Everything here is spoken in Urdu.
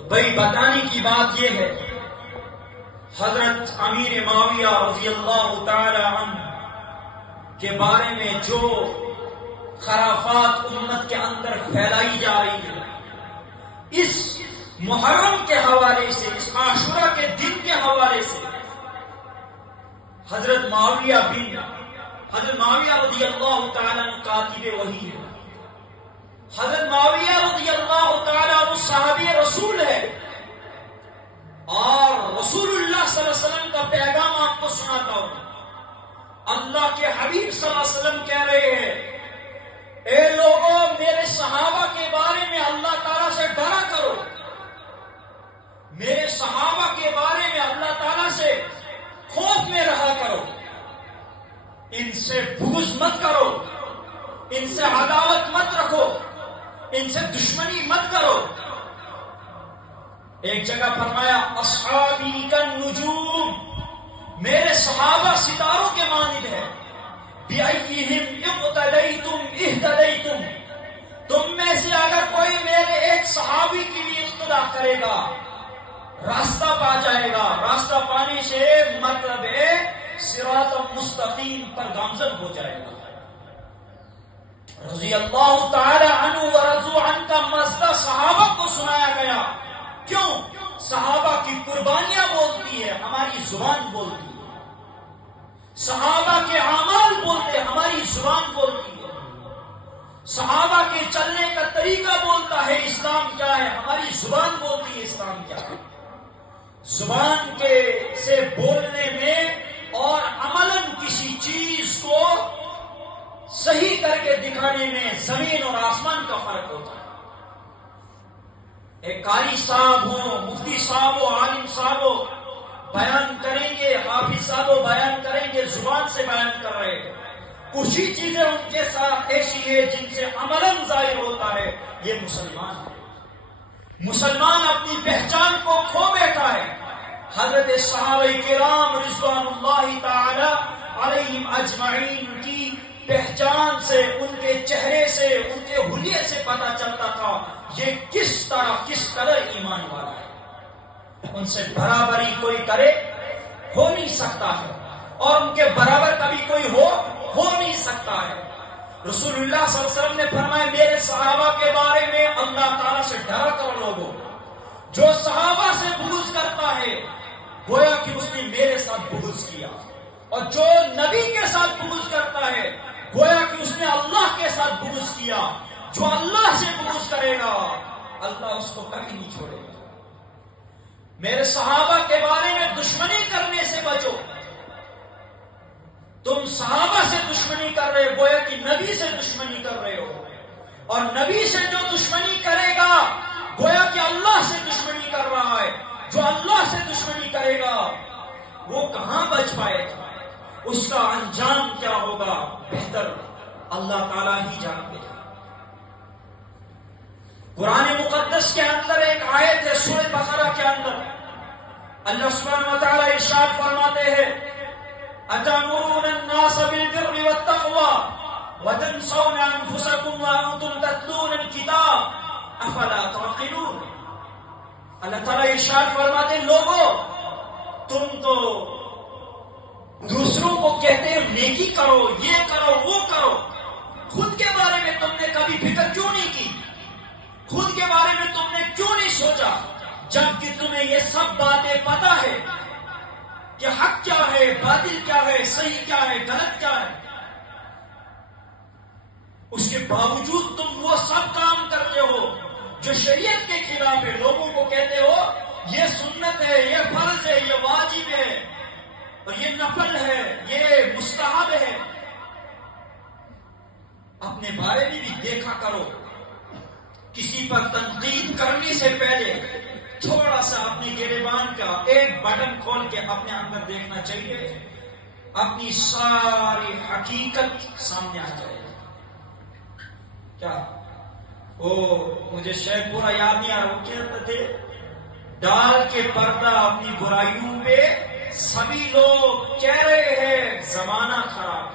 تو بھائی بتانے کی بات یہ ہے، حضرت امیر معاویہ رضی اللہ تعالی عنہ کے بارے میں جو خرافات امت کے اندر پھیلائی جا رہی ہے، اس محرم کے حوالے سے، اس عاشورہ کے دن کے حوالے سے، حضرت معاویہ رضی اللہ تعالیٰ عنہ کاتب وحی ہے، حضرت معاویہ رضی اللہ تعالیٰ عنہ صحابی رسول ہے، اور رسول اللہ صلی اللہ علیہ وسلم کا پیغام آپ کو سناتا ہوں۔ اللہ کے حبیب صلی اللہ علیہ وسلم کہہ رہے ہیں، اے لوگوں، میرے صحابہ کے بارے میں اللہ تعالیٰ سے ڈرا کرو، میرے صحابہ کے بارے میں اللہ تعالیٰ سے خوف میں رہا کرو، ان سے بغض مت کرو، ان سے عداوت مت رکھو، ان سے دشمنی مت کرو۔ ایک جگہ فرمایا اصحابی کالنجوم، میرے صحابہ ستاروں کے مانند ہے، بِأَيِّهِمْ اقتدیتم اہتدیتم، تم میں سے اگر کوئی میرے ایک صحابی کی بھی اقتدا کرے گا راستہ پا جائے گا۔ راستہ پانے سے مطلب ہے صراط مستقیم پر گامزن ہو جائے گا۔ رضی اللہ تعالی عنہ ورضوا عنہ کا مزدہ صحابہ کو سنایا گیا۔ کیوں؟ صحابہ کی قربانیاں بولتی ہے، ہماری زبان بولتی ہے، صحابہ کے اعمال بولتے ہیں، ہماری زبان بولتی ہے، صحابہ کے چلنے کا طریقہ بولتا ہے اسلام کیا ہے، ہماری زبان بولتی ہے اسلام کیا ہے۔ زبان کے سے بولنے میں اور عملاً کسی چیز کو صحیح کر کے دکھانے میں زمین اور آسمان کا فرق ہوتا ہے۔ ایک قاری صاحب ہو، مفتی صاحب ہو، عالم صاحب ہو، بیان کریں گے، حافظ صاحب ہو، بیان کریں گے، زبان سے بیان کر رہے ہیں، کچھ ہی چیزیں ان کے ساتھ ایسی ہے جن سے عملاً ظاہر ہوتا ہے یہ مسلمان ہے۔ مسلمان اپنی پہچان کو کھو بیٹھا ہے۔ حضرت صحابہ کرام رضوان اللہ تعالی علیہم اجمعین کی پہچان سے، ان کے چہرے سے، ان کے حلیے سے پتہ چلتا تھا یہ کس طرح ایمان والا ہے۔ ان سے برابری کوئی کرے ہو نہیں سکتا ہے، اور ان کے برابر کبھی کوئی ہو نہیں سکتا ہے۔ رسول اللہ صلی اللہ علیہ وسلم نے فرمایا میرے صحابہ کے بارے میں اللہ تعالیٰ سے ڈرا کرو لوگوں، جو صحابہ سے بغض کرتا ہے گویا کہ اس نے میرے ساتھ بغض کیا، اور جو نبی کے ساتھ بغض کرتا ہے گویا کہ اس نے اللہ کے ساتھ بغض کیا۔ جو اللہ سے بغض کرے گا اللہ اس کو کبھی نہیں چھوڑے گا۔ میرے صحابہ کے بارے میں دشمنی کرنے سے بچو۔ تم صحابہ سے دشمنی کر رہے ہو گویا کہ نبی سے دشمنی کر رہے ہو، اور نبی سے جو دشمنی کرے گا گویا کہ اللہ سے دشمنی کر رہا ہے۔ جو اللہ سے دشمنی کرے گا وہ کہاں بچ پائے گا، اس کا انجام کیا ہوگا بہتر اللہ تعالیٰ ہی جانتے ہیں۔ قرآن مقدس کے اندر ایک آیت ہے سورہ بقرہ کے اندر، اللہ سبحانہ وتعالیٰ ارشاد فرماتے ہیں أَتَأْمُرُونَ النَّاسَ بِالْبِرِّ وَالتَّقْوَى وَتَنْسَوْنَ أَنفُسَكُمْ وَأَنْتُمْ تَتْلُونَ الْكِتَابَ أَفَلَا تَعْقِلُونَ۔ اللہ تعالیٰ ارشاد فرماتے ہیں لوگوں، تم تو دوسروں کو کہتے ہو نیکی کرو، یہ کرو، وہ کرو، خود کے بارے میں تم نے کبھی فکر کیوں نہیں کی؟ خود کے بارے میں تم نے کیوں نہیں سوچا؟ جبکہ تمہیں یہ سب باتیں پتہ ہے کہ حق کیا ہے، باطل کیا ہے، صحیح کیا ہے، غلط کیا ہے، اس کے باوجود تم وہ سب کام کرتے ہو جو شریعت کے خلاف ہے۔ لوگوں کو کہتے ہو یہ سنت ہے، یہ فرض ہے، یہ واجب ہے، اور یہ نفل ہے، یہ مستحب ہے۔ اپنے بارے میں بھی دیکھا کرو، کسی پر تنقید کرنے سے پہلے تھوڑا سا اپنے گریبان کا ایک بٹن کھول کے اپنے اندر دیکھنا چاہیے، اپنی ساری حقیقت سامنے آ جائے۔ کیا مجھے شیخ پورا یاد نہیں آ رہا، وہ کہتے تھے ڈال کے پردہ اپنی برائیوں پہ، سبھی لوگ کہہ رہے ہیں زمانہ خراب،